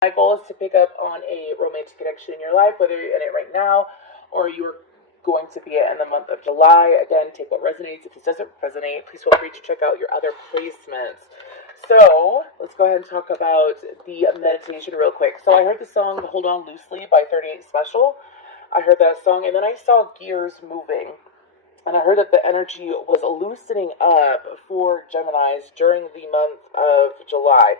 My goal is to pick up on a romantic connection in your life, whether you're in it right now or you're going to be in the month of July. Again, take what resonates. If this doesn't resonate, please feel free to check out your other placements. So let's go ahead and talk about the meditation real quick. So I heard the song Hold On Loosely by 38 Special. I heard that song, and then I saw gears moving. And I heard that the energy was loosening up for Geminis during the month of July.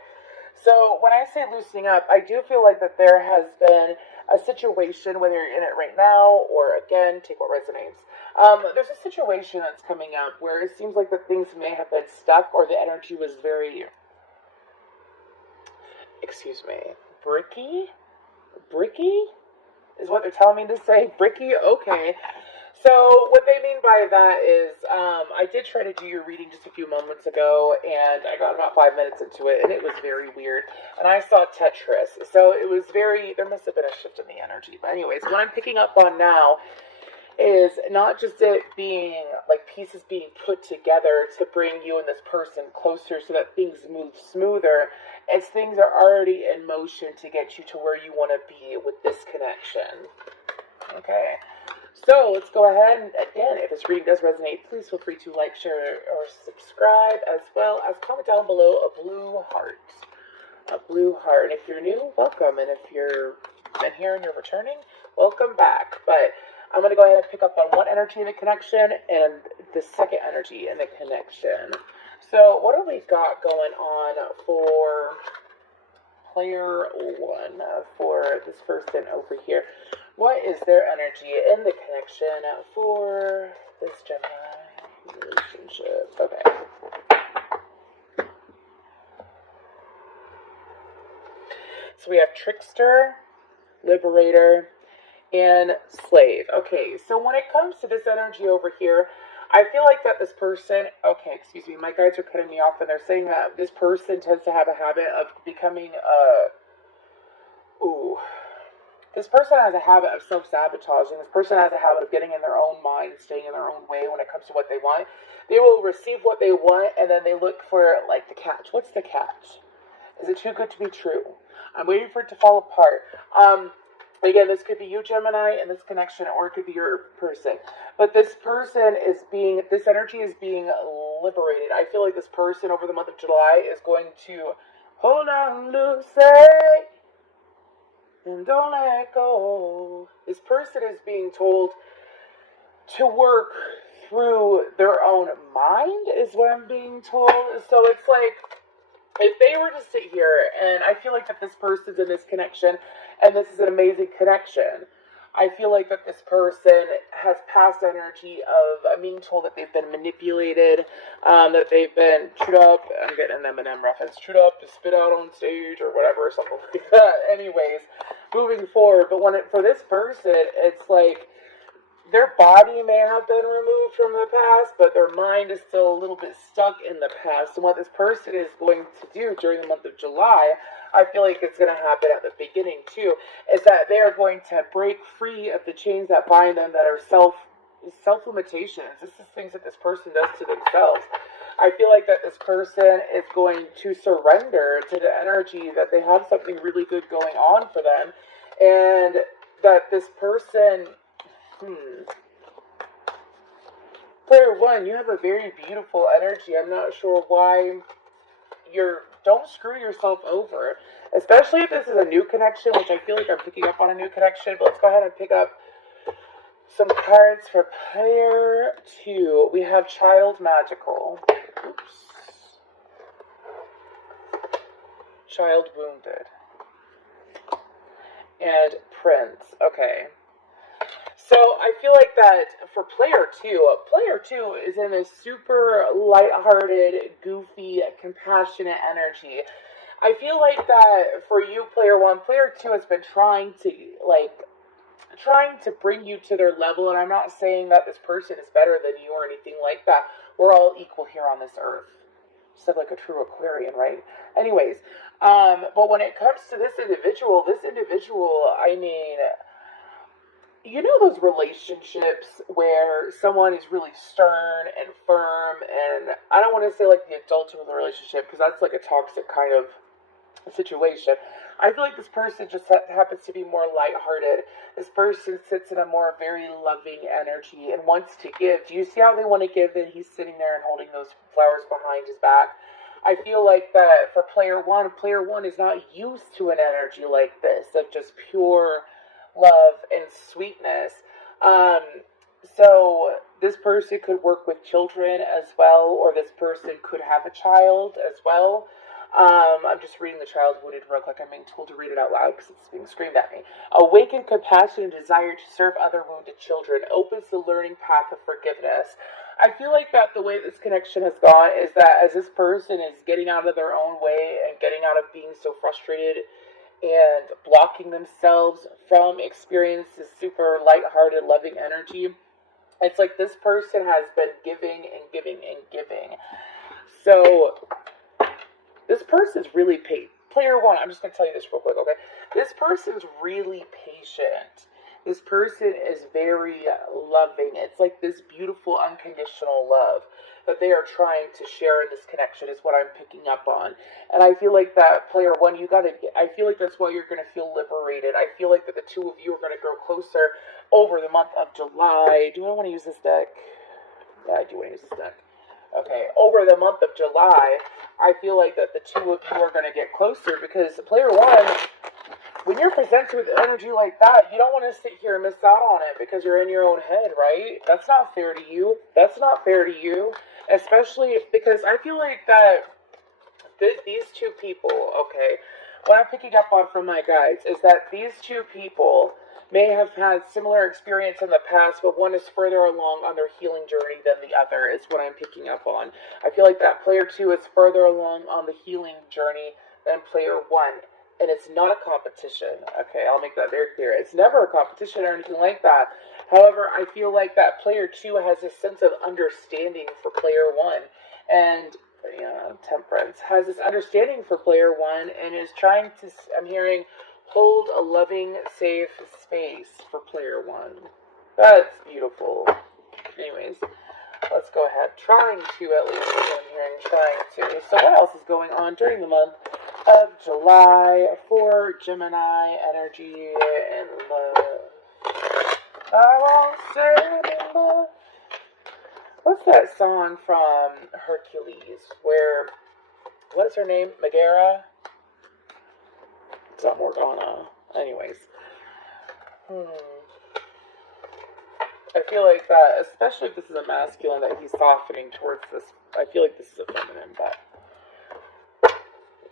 So when I say loosening up, I do feel like that there has been a situation, whether you're in it right now or again, take what resonates. There's a situation that's coming up where it seems like that things may have been stuck or the energy was very, excuse me, bricky is what they're telling me to say. Bricky, okay. So what they mean by that is, I did try to do your reading just a few moments ago, and I got about 5 minutes into it, and it was very weird. And I saw Tetris, so it was very. There must have been a shift in the energy. But anyways, what I'm picking up on now is not just it being like pieces being put together to bring you and this person closer, so that things move smoother. As things are already in motion to get you to where you want to be with this connection. Okay. So let's go ahead and again, if this reading does resonate, please feel free to like, share, or subscribe, as well as comment down below a blue heart. A blue heart. And if you're new, welcome. And if you're been here and you're returning, welcome back. But I'm going to go ahead and pick up on one energy in the connection and the second energy in the connection. So what do we got going on for player one, for this person over here? What is their energy in the connection for this Gemini relationship? Okay. So we have trickster, liberator, and slave. Okay, so when it comes to this energy over here, I feel like that this person, okay, excuse me, my guides are cutting me off, and they're saying that this person tends to have a habit of becoming this person has a habit of self-sabotaging. This person has a habit of getting in their own mind, staying in their own way when it comes to what they want. They will receive what they want, and then they look for, like, the catch. What's the catch? Is it too good to be true? I'm waiting for it to fall apart. Again, this could be you, Gemini, in this connection, or it could be your person. But this person is being, this energy is being liberated. I feel like this person over the month of July is going to hold on loosely and don't let go. This person is being told to work through their own mind, is what I'm being told. So it's like, if they were to sit here, and I feel like that this person's in this connection, and this is an amazing connection, I feel like that this person has past energy of being told that they've been manipulated, that they've been chewed up. I'm getting an Eminem reference. Chewed up to spit out on stage or whatever, or something like that. Anyways, moving forward. But for this person, it's like their body may have been removed from the past, but their mind is still a little bit stuck in the past. And what this person is going to do during the month of July, I feel like it's going to happen at the beginning too, is that they are going to break free of the chains that bind them, that are self limitations. This is things that this person does to themselves. I feel like that this person is going to surrender to the energy that they have something really good going on for them, and that this person, player one, you have a very beautiful energy. I'm not sure why don't screw yourself over, especially if this is a new connection, which I feel like I'm picking up on a new connection. But let's go ahead and pick up some cards for player two. We have Child Magical. Oops. Child Wounded. And Prince. Okay. So I feel like that for player two is in a super lighthearted, goofy, compassionate energy. I feel like that for you, player one, player two has been trying to bring you to their level, and I'm not saying that this person is better than you or anything like that. We're all equal here on this earth. Just like a true Aquarian, right? Anyways, but when it comes to this individual, I mean, you know those relationships where someone is really stern and firm, and I don't want to say like the adults of the relationship, because that's like a toxic kind of situation. I feel like this person just happens to be more lighthearted. This person sits in a more very loving energy and wants to give. Do you see how they want to give? And he's sitting there and holding those flowers behind his back. I feel like that for player one is not used to an energy like this of just pure love and sweetness. Um, so this person could work with children as well, or this person could have a child as well. I'm just reading the child wounded rook like I'm being told to read it out loud because it's being screamed at me. Awaken compassion and desire to serve other wounded children. Opens the learning path of forgiveness. I feel like that the way this connection has gone is that as this person is getting out of their own way and getting out of being so frustrated and blocking themselves from experience this super lighthearted, loving energy, it's like this person has been giving and giving and giving. So this person's really patient. Player one, I'm just going to tell you this real quick, okay? This person's really patient. This person is very loving. It's like this beautiful, unconditional love that they are trying to share in this connection is what I'm picking up on. And I feel like that player one, I feel like that's why you're going to feel liberated. I feel like that the two of you are going to grow closer over the month of July. Do I want to use this deck? Yeah, I do want to use this deck. Okay, over the month of July, I feel like that the two of you are going to get closer because player one, when you're presented with energy like that, you don't want to sit here and miss out on it because you're in your own head, right? That's not fair to you. That's not fair to you, especially because I feel like that these two people, okay, what I'm picking up on from my guides is that these two people may have had similar experience in the past, but one is further along on their healing journey than the other, is what I'm picking up on. I feel like that player two is further along on the healing journey than player one. And it's not a competition. Okay, I'll make that very clear. It's never a competition or anything like that. However, I feel like that player two has a sense of understanding for player one. And Temperance has this understanding for player one and is trying to, I'm hearing, hold a loving, safe space for player one. That's beautiful. Anyways, let's go ahead. Trying to, at least, I'm hearing trying to. So what else is going on during the month of July for Gemini energy and love? I won't say love. What's that song from Hercules where, what's her name? Megara? It's not Morgana. Anyways. I feel like that, especially if this is a masculine, that he's softening towards this. I feel like this is a feminine, but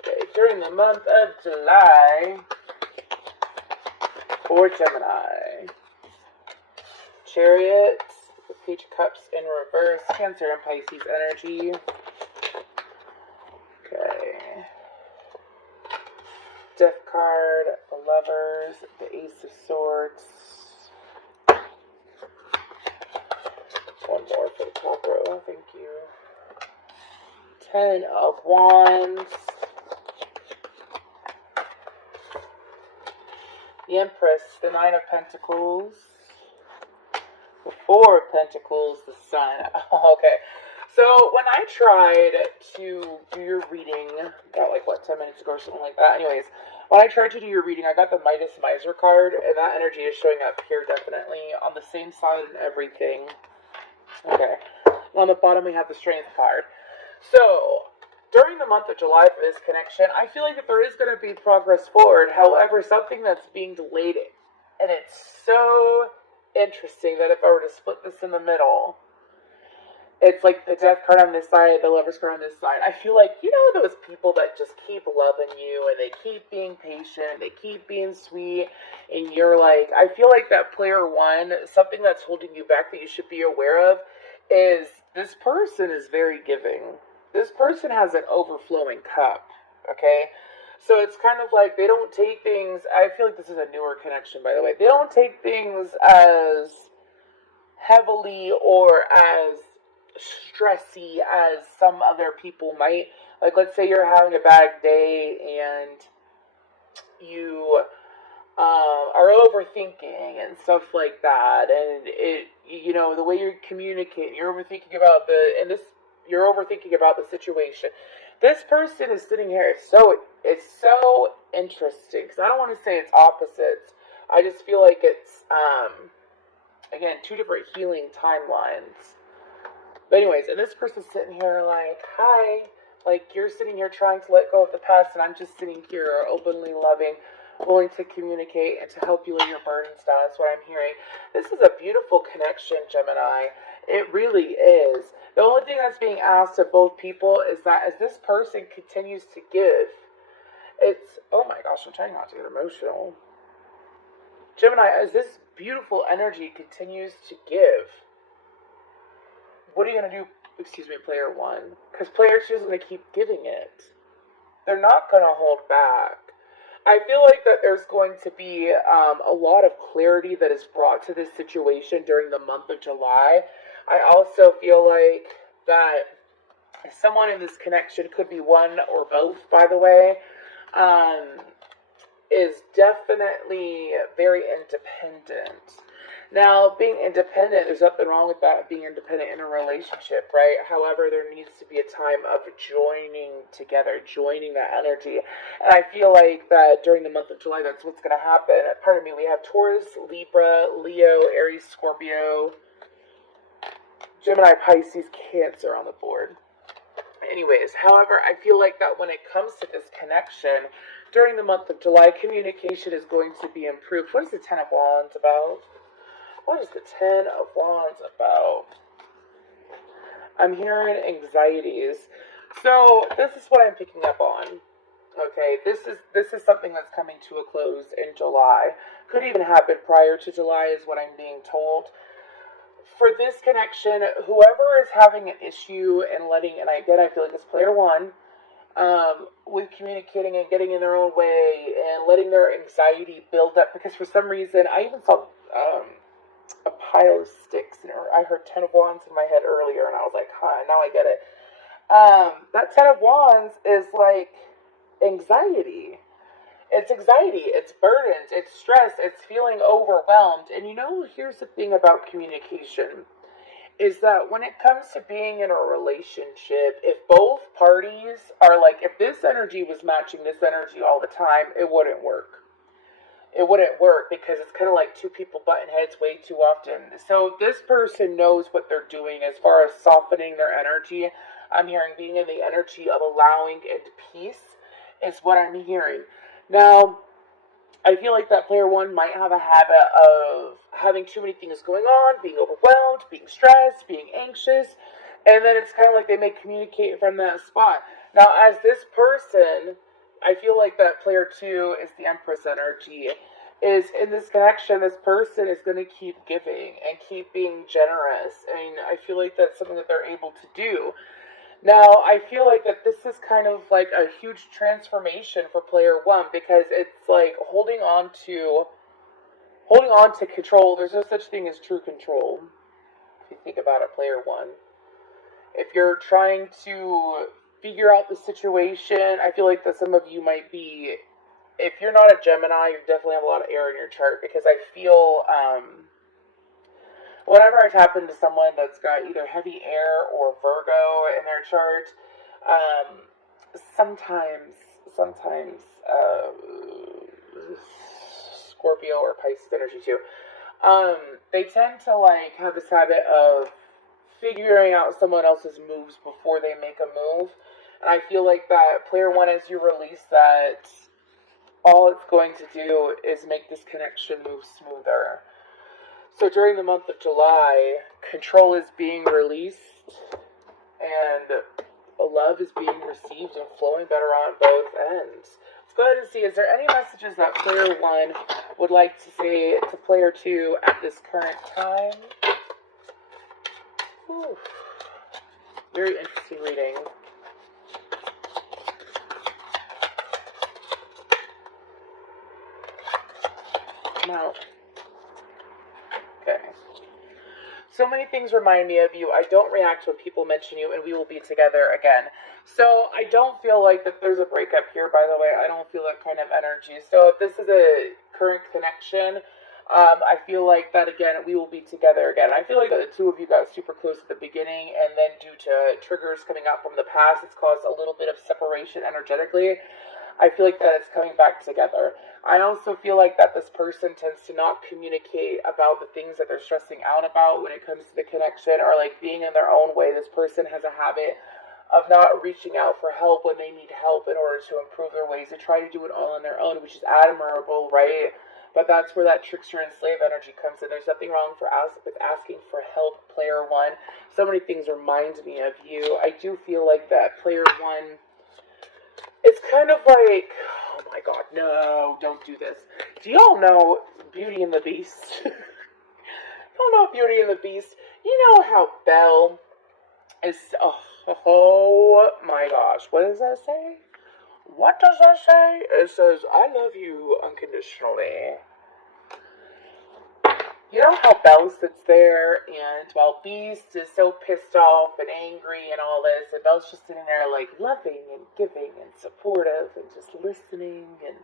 okay, during the month of July for Gemini. Chariot, the Page of Cups in reverse, Cancer and Pisces energy. Okay. Death card, the Lovers, the Ace of Swords. One more for the top row, thank you. 10 of Wands. The Empress, the Nine of Pentacles. The Four of Pentacles, the Sun. Okay. So, when I tried to do your reading, got like, 10 minutes ago or something like that. Anyways, when I tried to do your reading, I got the Midas Miser card, and that energy is showing up here definitely on the same side and everything. Okay. On the bottom, we have the Strength card. So, during the month of July for this connection, I feel like that there is going to be progress forward. However, something that's being delayed, and it's so interesting that if I were to split this in the middle, it's like the Death card on this side, the Lovers card on this side. I feel like, those people that just keep loving you, and they keep being patient, they keep being sweet, and you're like, I feel like that player one, something that's holding you back that you should be aware of, is this person is very giving. This person has an overflowing cup, okay? So it's kind of like they don't take things, I feel like this is a newer connection, by the way. They don't take things as heavily or as stressy as some other people might. Like, let's say you're having a bad day and you are overthinking and stuff like that, and the way you're communicating, you're overthinking about the situation. This person is sitting here. It's so interesting because I don't want to say it's opposites. I just feel like it's again two different healing timelines. But anyways, and this person's sitting here like, hi, like you're sitting here trying to let go of the past, and I'm just sitting here openly loving, willing to communicate and to help you lay your burdens down. That's what I'm hearing. This is a beautiful connection, Gemini. It really is. The only thing that's being asked of both people is that as this person continues to give, it's, oh my gosh, I'm trying not to get emotional. Gemini, as this beautiful energy continues to give, what are you going to do? Excuse me, player one. Because player two is going to keep giving it. They're not going to hold back. I feel like that there's going to be a lot of clarity that is brought to this situation during the month of July. I also feel like that someone in this connection, could be one or both, by the way, is definitely very independent. Now, being independent, there's nothing wrong with that, being independent in a relationship, right? However, there needs to be a time of joining together, joining that energy. And I feel like that during the month of July, that's what's going to happen. Pardon me, we have Taurus, Libra, Leo, Aries, Scorpio, Gemini, Pisces, Cancer on the board. Anyways, however, I feel like that when it comes to this connection, during the month of July, communication is going to be improved. What is the Ten of Wands about? What is the Ten of Wands about? I'm hearing anxieties. So this is what I'm picking up on. Okay, this is something that's coming to a close in July. Could even happen prior to July is what I'm being told. For this connection, whoever is having an issue and letting, and again, I feel like it's player one, with communicating and getting in their own way and letting their anxiety build up, because for some reason, I even saw a pile of sticks, and I heard Ten of Wands in my head earlier, and I was like, huh, now I get it. That Ten of Wands is like anxiety. It's anxiety, it's burdens, it's stress, it's feeling overwhelmed. And here's the thing about communication, is that when it comes to being in a relationship, if both parties are like, if this energy was matching this energy all the time, it wouldn't work. It wouldn't work because it's kind of like two people butting heads way too often. So this person knows what they're doing as far as softening their energy. I'm hearing being in the energy of allowing and peace is what I'm hearing. Now, I feel like that player one might have a habit of having too many things going on, being overwhelmed, being stressed, being anxious, and then it's kind of like they may communicate from that spot. Now, as this person, I feel like that player two is the Empress energy, is in this connection, this person is going to keep giving and keep being generous. I mean, I feel like that's something that they're able to do. Now, I feel like that this is kind of like a huge transformation for player one, because it's like holding on to control. There's no such thing as true control. If you think about it, player one. If you're trying to figure out the situation, I feel like that some of you might be, if you're not a Gemini, you definitely have a lot of air in your chart, because I feel, whenever I tap into someone that's got either heavy air or Virgo in their chart, sometimes Scorpio or Pisces energy too, they tend to like have this habit of figuring out someone else's moves before they make a move. And I feel like that player one, as you release that, all it's going to do is make this connection move smoother. So during the month of July, control is being released and love is being received and flowing better on both ends. Let's go ahead and see, is there any messages that player one would like to say to player two at this current time? Whew. Very interesting reading. Now, okay. So many things remind me of you. I don't react when people mention you, and we will be together again. So I don't feel like that there's a breakup here, by the way. I don't feel that kind of energy. So if this is a current connection, I feel like that again, we will be together again. I feel like the two of you got super close at the beginning, and then due to triggers coming out from the past, it's caused a little bit of separation energetically. I feel like that it's coming back together. I also feel like that this person tends to not communicate about the things that they're stressing out about when it comes to the connection, or like being in their own way. This person has a habit of not reaching out for help when they need help in order to improve their ways. They try to do it all on their own, which is admirable, right? But that's where that trickster and slave energy comes in. There's nothing wrong with asking for help, player one. So many things remind me of you. I do feel like that player one, it's kind of like, oh my god, no, don't do this. Do y'all know Beauty and the Beast? Y'all know Beauty and the Beast? You know how Belle is, oh my gosh, what does that say? What does that say? It says, I love you unconditionally. You know how Belle sits there, and while Beast is so pissed off and angry and all this, and Belle's just sitting there like loving and giving and supportive and just listening and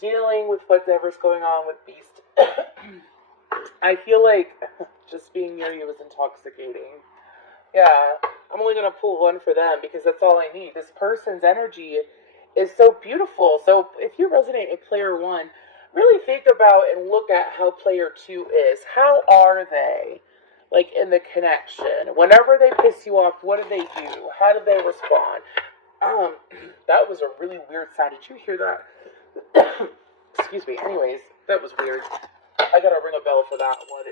dealing with whatever's going on with Beast. I feel like just being near you is intoxicating. Yeah, I'm only going to pull one for them because that's all I need. This person's energy is so beautiful. So if you resonate with player one, really think about and look at how player two is. How are they? Like in the connection. Whenever they piss you off, what do they do? How do they respond? That was a really weird sound. Did you hear that? Excuse me. Anyways, that was weird. I gotta ring a bell for that one.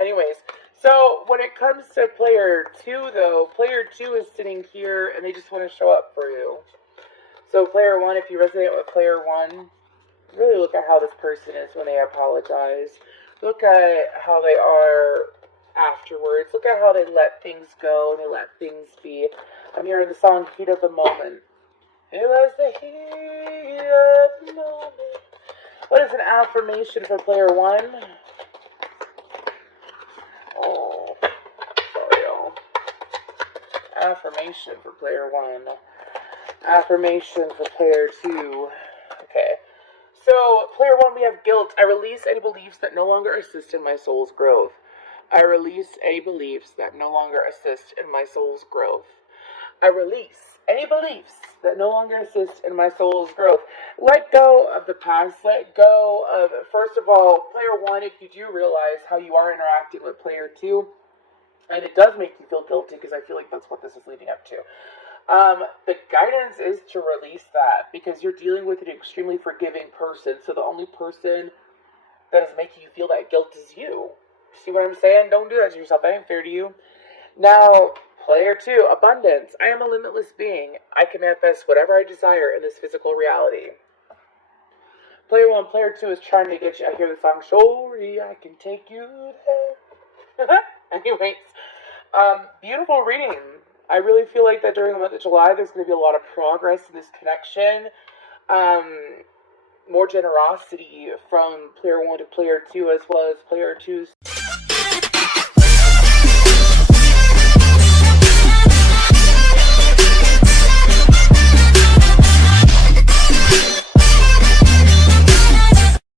Anyways, so when it comes to player two, though, player two is sitting here and they just want to show up for you. So player one, if you resonate with player one, really look at how this person is when they apologize. Look at how they are afterwards. Look at how they let things go and they let things be. I'm hearing the song Heat of the Moment. It was the heat of the moment. What is an affirmation for player one? Oh, sorry, y'all. Affirmation for player one. Affirmation for player two. Okay. So, player one, we have guilt. I release any beliefs that no longer assist in my soul's growth. I release any beliefs that no longer assist in my soul's growth. I release any beliefs that no longer assist in my soul's growth. Let go of the past. Let go of, first of all, player one, if you do realize how you are interacting with player two, and it does make you feel guilty, because I feel like that's what this is leading up to. The guidance is to release that, because you're dealing with an extremely forgiving person, so the only person that is making you feel that guilt is you. See what I'm saying? Don't do that to yourself. That ain't fair to you. Now, player two, abundance. I am a limitless being. I can manifest whatever I desire in this physical reality. Player one, player two is trying to get you. I hear the song, Shorty, I can take you there. Anyways, beautiful reading. I really feel like that during the month of July, there's going to be a lot of progress in this connection. More generosity from player one to player two, as well as player two's